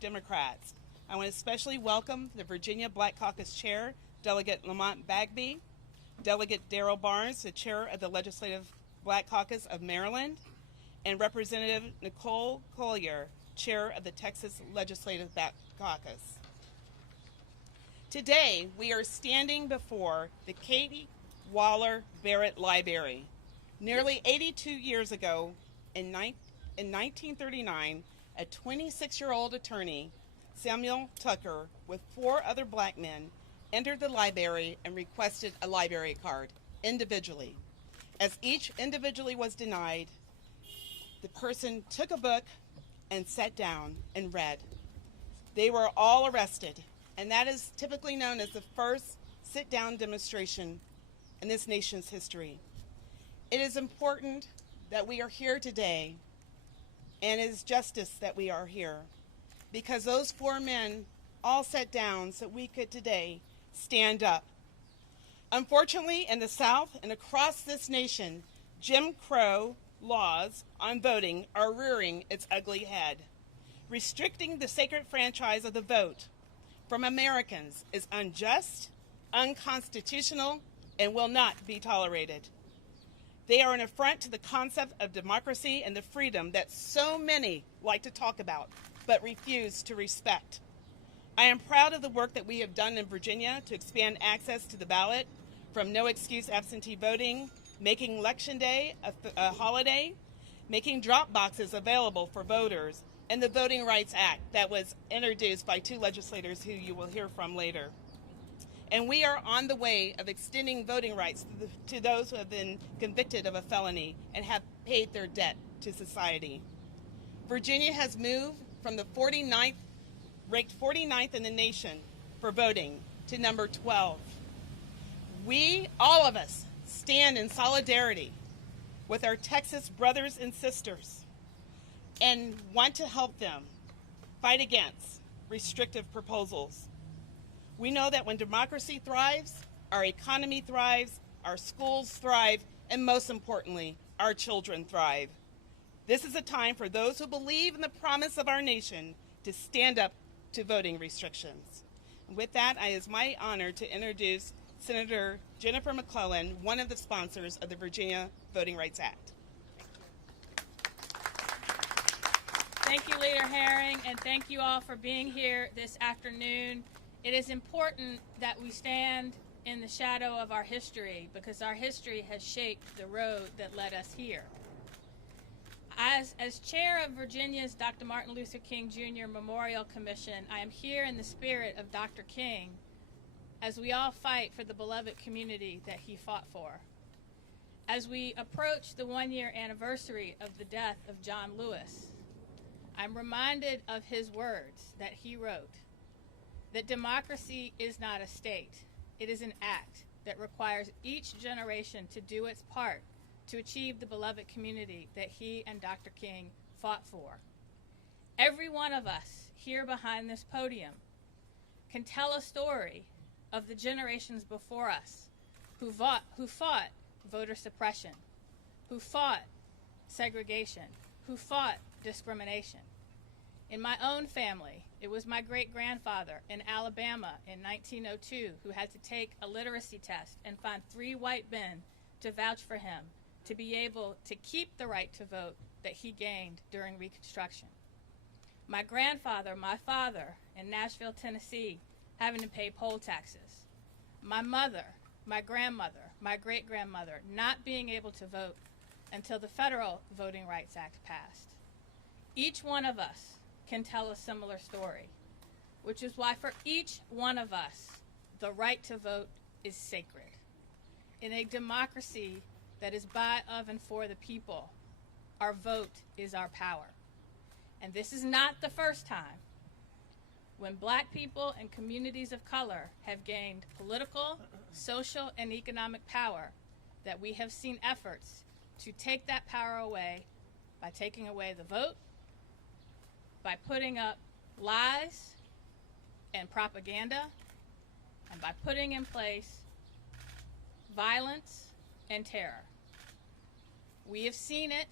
Democrats. I want to especially welcome the Virginia Black Caucus Chair, Delegate Lamont Bagby, Delegate Darrell Barnes, the Chair of the Legislative Black Caucus of Maryland, and Representative Nicole Collier, Chair of the Texas Legislative Black Caucus. Today, we are standing before the Katie Waller Barrett Library. Nearly 82 years ago, in 1939, a 26-year-old attorney, Samuel Tucker, with 4 other black men, entered the library and requested a library card individually. As each individually was denied, the person took a book and sat down and read. They were all arrested, and that is typically known as the first sit-down demonstration in this nation's history. It is important that we are here today, and it is justice that we are here, because those 4 men all sat down so we could today stand up. Unfortunately, in the South and across this nation, Jim Crow laws on voting are rearing its ugly head. Restricting the sacred franchise of the vote from Americans is unjust, unconstitutional, and will not be tolerated. They are an affront to the concept of democracy and the freedom that so many like to talk about but refuse to respect. I am proud of the work that we have done in Virginia to expand access to the ballot, from no-excuse absentee voting, making Election Day a holiday, making drop boxes available for voters, and the Voting Rights Act that was introduced by 2 legislators who you will hear from later. And we are on the way of extending voting rights to those who have been convicted of a felony and have paid their debt to society. Virginia has moved from the ranked 49th in the nation for voting to number 12. We, all of us, stand in solidarity with our Texas brothers and sisters and want to help them fight against restrictive proposals. We know that when democracy thrives, our economy thrives, our schools thrive, and most importantly, our children thrive. This is a time for those who believe in the promise of our nation to stand up to voting restrictions. And with that, it is my honor to introduce Senator Jennifer McClellan, one of the sponsors of the Virginia Voting Rights Act. Thank you, Leader Herring, and thank you all for being here this afternoon. It is important that we stand in the shadow of our history because our history has shaped the road that led us here. As chair of Virginia's Dr. Martin Luther King Jr. Memorial Commission, I am here in the spirit of Dr. King as we all fight for the beloved community that he fought for. As we approach the 1-year anniversary of the death of John Lewis, I'm reminded of his words that he wrote, that democracy is not a state, it is an act that requires each generation to do its part to achieve the beloved community that he and Dr. King fought for. Every one of us here behind this podium can tell a story of the generations before us who fought voter suppression, who fought segregation, who fought discrimination. In my own family, it was my great-grandfather in Alabama in 1902 who had to take a literacy test and find 3 white men to vouch for him to be able to keep the right to vote that he gained during Reconstruction. My grandfather, my father, in Nashville, Tennessee, having to pay poll taxes. My mother, my grandmother, my great-grandmother not being able to vote until the Federal Voting Rights Act passed. Each one of us can tell a similar story, which is why for each one of us, the right to vote is sacred. In a democracy that is by, of, and for the people, our vote is our power. And this is not the first time when Black people and communities of color have gained political, social, and economic power that we have seen efforts to take that power away by taking away the vote, by putting up lies and propaganda, and by putting in place violence and terror. We have seen it,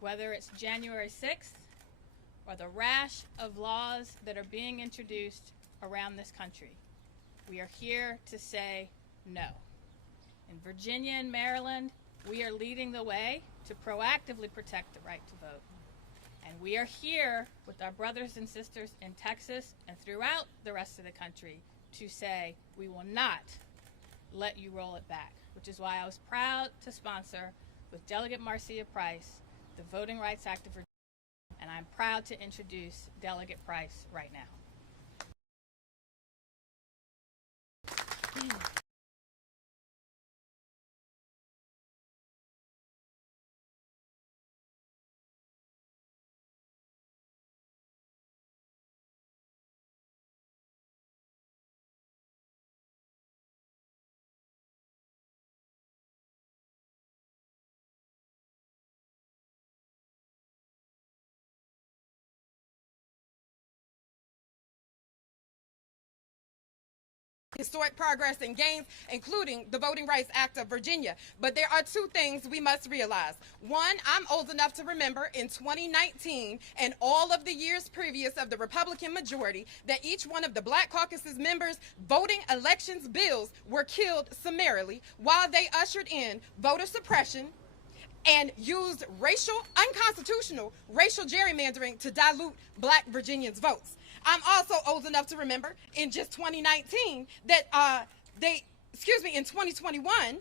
whether it's January 6th or the rash of laws that are being introduced around this country. We are here to say no. In Virginia and Maryland, we are leading the way to proactively protect the right to vote. And we are here with our brothers and sisters in Texas and throughout the rest of the country to say we will not let you roll it back, which is why I was proud to sponsor with Delegate Marcia Price the Voting Rights Act of Virginia, and I'm proud to introduce Delegate Price right now. Historic progress and gains, including the Voting Rights Act of Virginia. But there are two things we must realize. One, I'm old enough to remember in 2019 and all of the years previous of the Republican majority that each one of the Black Caucus's members' voting elections bills were killed summarily while they ushered in voter suppression and used unconstitutional racial gerrymandering to dilute Black Virginians' votes. I'm also old enough to remember in just 2019 that in 2021,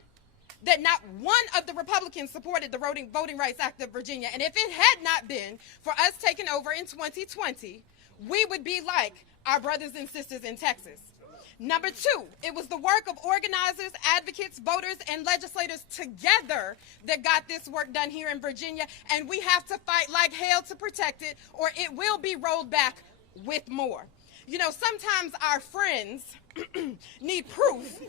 that not one of the Republicans supported the Voting Rights Act of Virginia. And if it had not been for us taking over in 2020, we would be like our brothers and sisters in Texas. Number two, it was the work of organizers, advocates, voters, and legislators together that got this work done here in Virginia, and we have to fight like hell to protect it, or it will be rolled back with more. You know, sometimes our friends need proof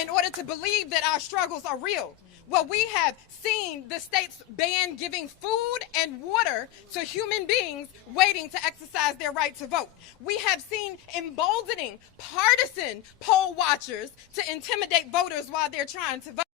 in order to believe that our struggles are real. Well, we have seen the states ban giving food and water to human beings waiting to exercise their right to vote. We have seen emboldening partisan poll watchers to intimidate voters while they're trying to vote.